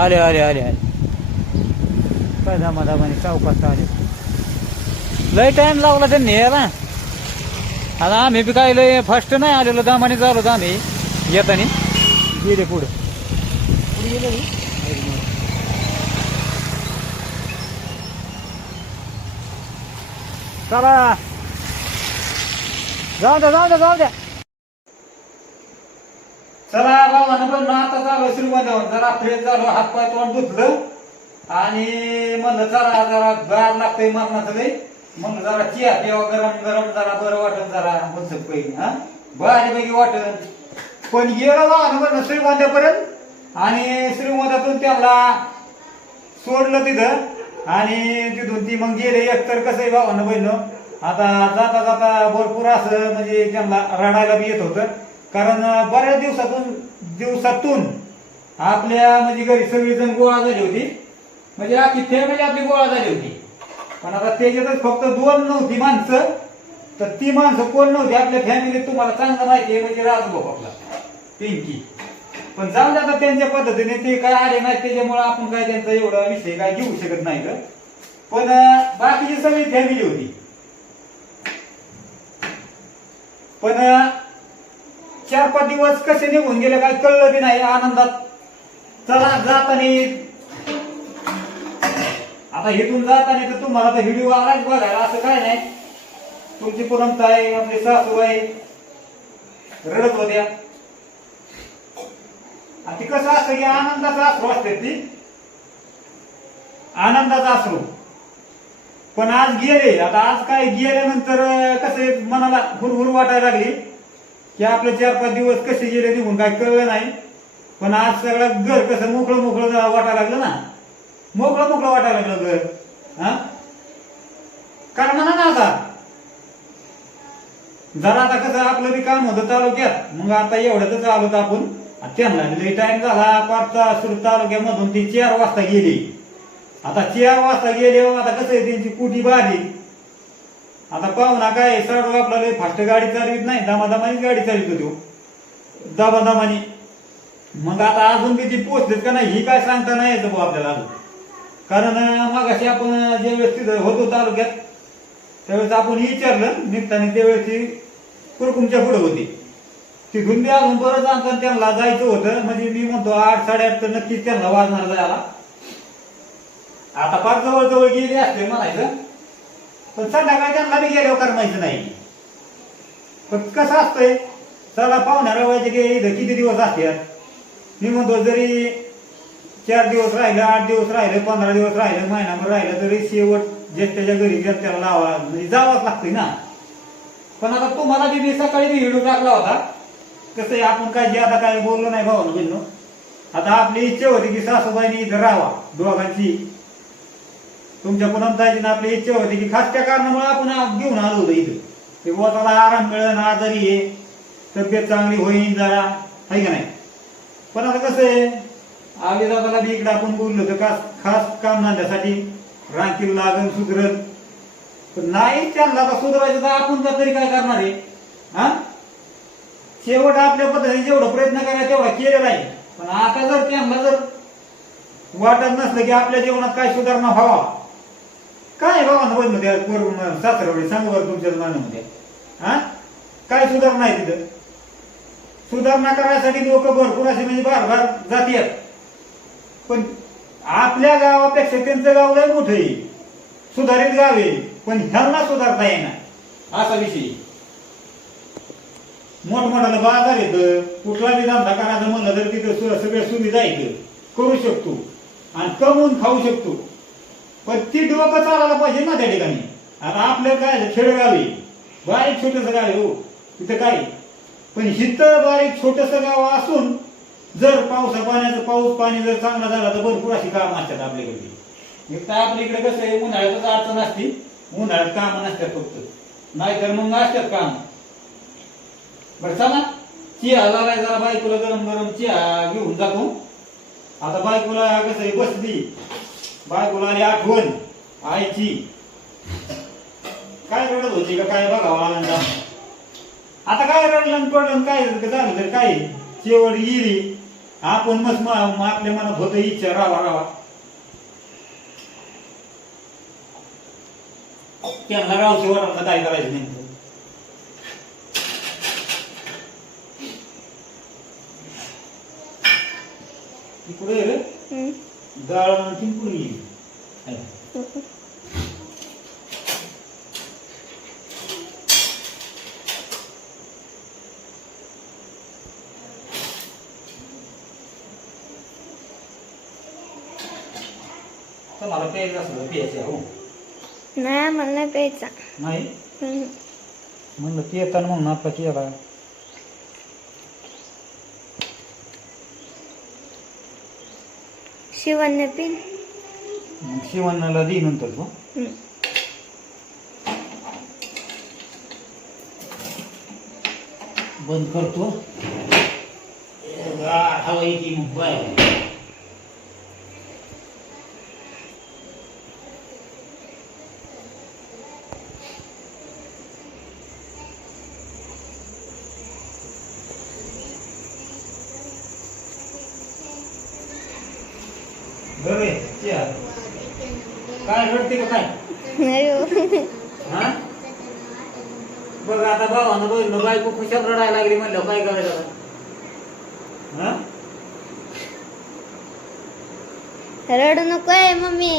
आले आले आले आले. काय दामा दामाने चौकात आले. लय टाइम लावला त्यांनी याला आता आम्ही बी काय लय फर्स्ट नाही आलेलो दामाने चालू आम्ही. येतानी. गेले पुढे. चला. जाऊ द्या जाऊ द्या जाऊ द्या. चला भावानं पण आता चालू श्रीमंत जरा फ्रेश झालो हातपाय तोंड धुतलं आणि म्हणलं चला जरा गार लागतंय मरणाचं लय. मग जरा चिया पिवा गरम गरम जरा बरं वाटत जरा म्हणत पहिली हा? बऱ्यापैकी वाटत पण गेलं भावानं म्हणलं श्रीमंतापर्यंत. आणि श्रीमंतातून त्याला सोडलं तिथं. आणि तिथून ती मग गेले एकतर कसं आहे भावानं बहिणं? आता जाता जाता भरपूर असं म्हणजे त्यांना रडायला बी येत होतं. कारण बऱ्याच दिवसातून दिवसातून आपल्या म्हणजे घरी सगळीजण गोळा झाली होती. म्हणजे आखी फॅमिली आपली गोळा झाली होती. पण आता त्याच्यातच फक्त दोन नव्हती माणसं. तर ती माणसं कोण नव्हती? आपल्या फॅमिलीत तुम्हाला चांगलं माहिती आहे म्हणजे राजभाऊ आपला पिंकी. पण जाऊन आता त्यांच्या पद्धतीने ते काय आले नाही त्याच्यामुळे आपण काय त्यांचा एवढा विषय काय घेऊ शकत नाही ग. पण बाकीची सगळी फॅमिली होती. पण चार पाच दिवस कसे निघून गेले काय कळलं बी नाही आनंदात. चला जाताना. आता इथून जाताना तर तुम्हाला तर व्हिडिओ आलाच बघायला असं काय नाही. तुमची आहे आपली सासूबाई रडत होत्या. ती कसं असतं की आनंदाचा अश्रू असते ती. आनंदाचा अश्रू पण आज गेले आता आज काय गेल्यानंतर कसं आहे, मनाला हुरहुर वाटायला लागली. की आपले चार पाच दिवस कसे गेले निघून काय कळलं नाही. पण आज सगळं घर कसं मोकळं मोकळं वाटायला लागलं ना. मोकळं मोकळं वाटायला लागलं घर. हा? कारण म्हणा ना आता? जरा आता कसं आपलं बी काम होतं तालुक्यात. मग आता एवढ्यातच आलो तर आपण त्यांना लई टाइम झाला. पाच सुरू तालुक्यामधून ती चार वाजता गेली. आता चार वाजता गेले आता कसं आहे त्यांची कुटी बारी आता पाहुणा काय सरळ आपल्याला फास्ट गाडी चालवीत नाही. दमादमानीच गाडी चालवित होतो हो. दामादामानी. मग आता अजून किती पोचलेत का नाही ही काय सांगता नाही यायचं भाऊ आपल्याला अजून. कारण मग अशी आपण ज्यावेळेस तिथं होतो तालुक्यात त्यावेळेस आपण विचारलं निघताना त्यावेळेस ती कुरकुमच्या पुढे होती. तिथून बी अजून बरंच अंतर त्यांना जायचं होतं. म्हणजे मी म्हणतो आठ साडेआठ तर नक्कीच त्यांना वाजणार जायला. आता फार जवळ जवळ गेले असते म्हणायचं. पण संध्याकाळी त्यांना बी गेल्यावर करमायचं नाही. पण कसं असतंय चला पाहुण्या रवायचे की इथं किती दिवस असतात मी म्हणतो जरी चार दिवस राहिलं आठ दिवस राहिलं पंधरा दिवस राहिलं महिनाभर राहिलं तरी शेवट ज्येष्ठाच्या घरी ज्येष्ठाला लावा. म्हणजे जावंच लागते ना. पण आता तुम्हाला बी मी सकाळी बी व्हिडिओ टाकला होता. कसं आहे आपण काय जे आता काय बोललो नाही भाऊ बहिणू आता आपली इच्छा होती की सासूबाईनी इथं राहावा दोघांची. तुमच्या पुनमताईची आपली इच्छा होती की खास त्या कारणामुळे आपण आ- घेऊन आलो होतो इथं. की बुवा त्याला आराम मिळेल आजारी आहे. तब्येत चांगली होईल जरा. आहे का नाही? पण आता कसं आहे? आली दादाला बी इकडे आपण बोललो तर खास खास काम धंद्यासाठी रांगतील लागण सुधरल पण नाही त्यांना आता सुधरायचं तर आपण तर तरी काय करणार आहे? हा? शेवट आपल्या पद्धतीने जेवढं प्रयत्न करायचा तेवढा केलेला आहे. पण आता जर त्यांना जर वाटत नसलं की आपल्या जीवनात काय सुधारणा व्हावा काय बाबा बंदमध्ये करून सांगू बरं तुमच्या मनामध्ये हा काय सुधारणा आहे तिथं? सुधारणा करायसाठी लोक भरपूर असे म्हणजे बार बार जाते पण आपल्या गावापेक्षा त्यांचं गाव लय मोठं आहे. सुधारित गाव आहे. पण ह्यांना सुधारता येणार असा विषय मोठमोठाला बाजार येतं. कुठला बी धंदा करायचा म्हणलं तर तिथं सगळ्या सुविधा येतं करू शकतो. आणि कमवून खाऊ शकतो. पण ती डोकं चालायला पाहिजे ना त्या ठिकाणी. आता आपल्या काय खेडगावी बारीक छोटस गाव हो. तिथं काय? पण हिथं बारीक छोटस गाव असून जर पावसा पाण्याचं पाऊस पाणी जर चांगला झाला तर भरपूर अशी कामं असतात आपल्याकडे. एक तर आपल्या इकडे कसं आहे उन्हाळ्यातच अडचण असते. उन्हाळ्यात कामं नसतात फक्त. नाहीतर मग असतात काम. बरं चला. चिया झालाय जरा बायकोला गरम गरम चिया घेऊन जातो. आता बायकोला कसं आहे बसली. बायकोला आठवण आईची. काय रडत होती का? काय बघावं आनंदा आता काय रडलं पडलं काय झालं? तर काय? शेवट गेली आपण मस्त आपल्या मनात होत इच्छा राहा राहा त्यांना रावशी वाटत काय करायचं नाही इकडे रे. येईल आहे. तर मला प्यायचं असलं प्यायचं हो. नाही आम्हाला नाही प्यायचा. नाही. म्हणलं ते येताना म्हणून आता केला. शिवण्य पिन. शिवण्याला देई नंतर तो. बंद करतो हवा येते मग बाहेर काय रडते का काय? नाही हो. हा? बघ आता भावानं बघितलं बायको खुशात रडायला लागली म्हणलं काय करायचं आता? हा? रडू नकोय मम्मी.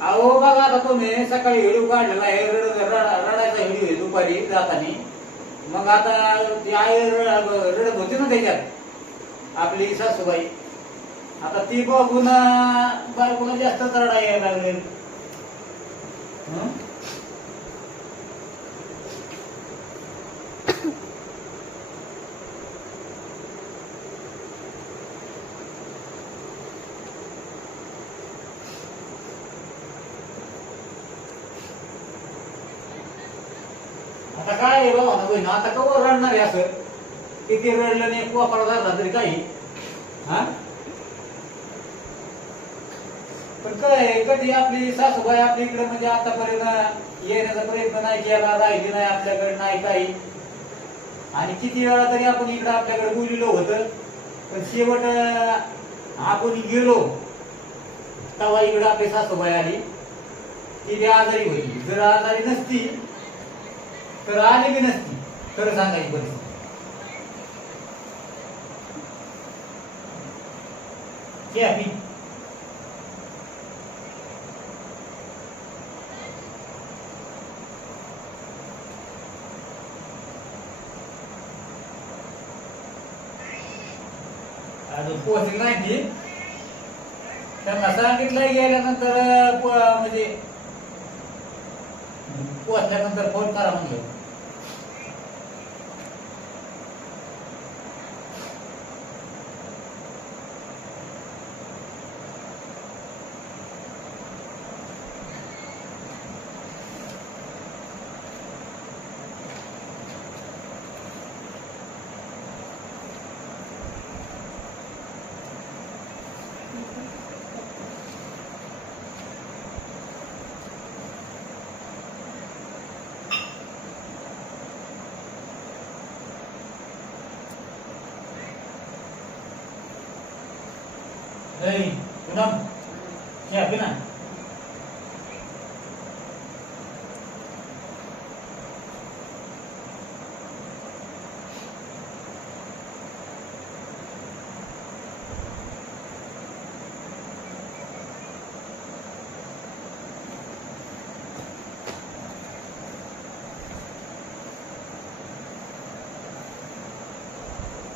अहो बघा आता तुम्ही सकाळी हिडू काढलेला आहे रड- रडायचा हिडू आहे दुपारी जाताना. मग आता ती आई रड- रडत होती ना त्याच्यात आपली सासूबाई. आता ती बघून बायकोला जास्तच रडा यायला लागले आता काय आहे बाबा ना आता कवर रडणार आहे असं? किती रडलं नाही कोपरा धरला तरी काही? हा? पण काय आहे, कधी आपली सासूबाई आपल्या इकडे म्हणजे आतापर्यंत येण्याचा प्रयत्न नाही केला राहिली नाही आपल्याकडे नाही काही. आणि किती वेळा तरी आपण इकडे आपल्याकडे बोलिलो होतं पण शेवट आपण गेलो. तेव्हा इकडे आपली सासूबाई आली. ती ती आजारी होती. जर आजारी नसती तर आली बी नसती. खरं सांगायची परिस्थिती. घ्या मी पोहोचली नाही ती. त्यांना सांगितलं गेल्यानंतर प- म्हणजे पोहोचल्यानंतर फोन करा म्हणलं. Hey, Punam. Siapin ah.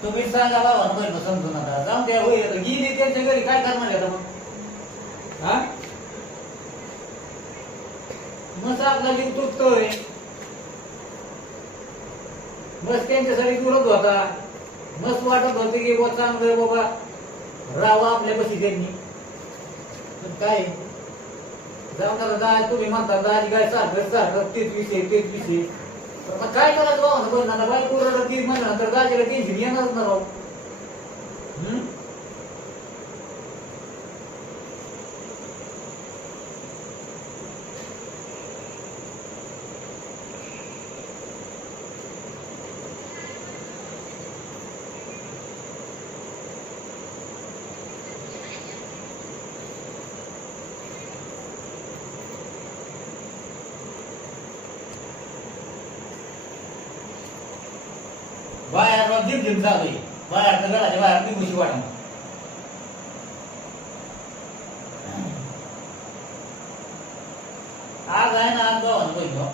तुम्ही सांगा बाबा बहिण समजून आता जाऊन द्या होय आता गेली त्यांच्या घरी काय करणार आहे आता मग? हा? मस्त आपला जीव तुटतोय मस्त त्यांच्यासाठी दूरच होता. मस्त वाटत होते की बुवा चांगलं बाबा. राहावं आपल्या बशी त्यांनी. काय? जाऊन दाय तुम्ही म्हणता दाजी काय सारखं सारखं तेच विषय तेच विषय. काय करायचं बाबा बघ ना बाई कोरडं तीस महिन्यानंतर दाजीला टेन्शन येणारच ना राहू बाहेर राव चालू आहे. बाहेर तर घराच्या बाहेर ती खुशी वाटणार आज आहे ना आज जाऊ बघतो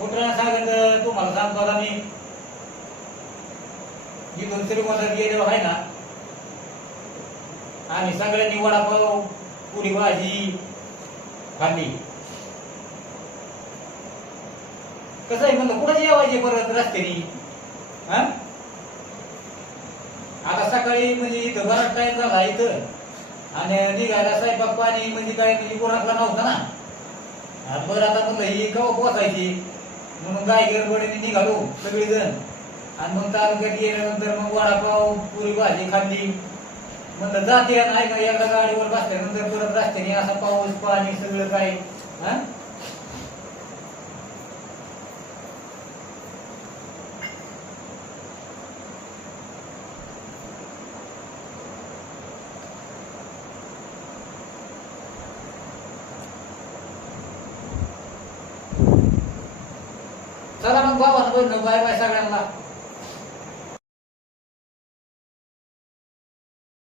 कुठं सांगत तुम्हाला सांगतो आता मी. इथून श्रीमंतात गेलेलो आहे ना. आम्ही सगळ्यांनी वडापाव पुरी भाजी खाल्ली. कसं आहे म्हणलं कुठं जेवायचे परत रस्त्यानी? हा? आता सकाळी म्हणजे इथं बराच टाइम झाला इथं? आणि निघायला स्वयंपाक पाणी म्हणजे काय म्हणजे कोणाचा नव्हता ना? बरं आता म्हणलं ही कवा पोचायची? म्हणून गाय गडबडीने निघालो सगळेजण. आणि मग तालुक्यात गेल्यानंतर मग वडापाव पुरी भाजी खाल्ली. म्हणलं जाते ऐका एका गाडीवर बसल्यानंतर परत रस्त्याने असा पाऊस पाणी सगळं काय हा? चला मग बाबा बाय बाय सगळ्यांना.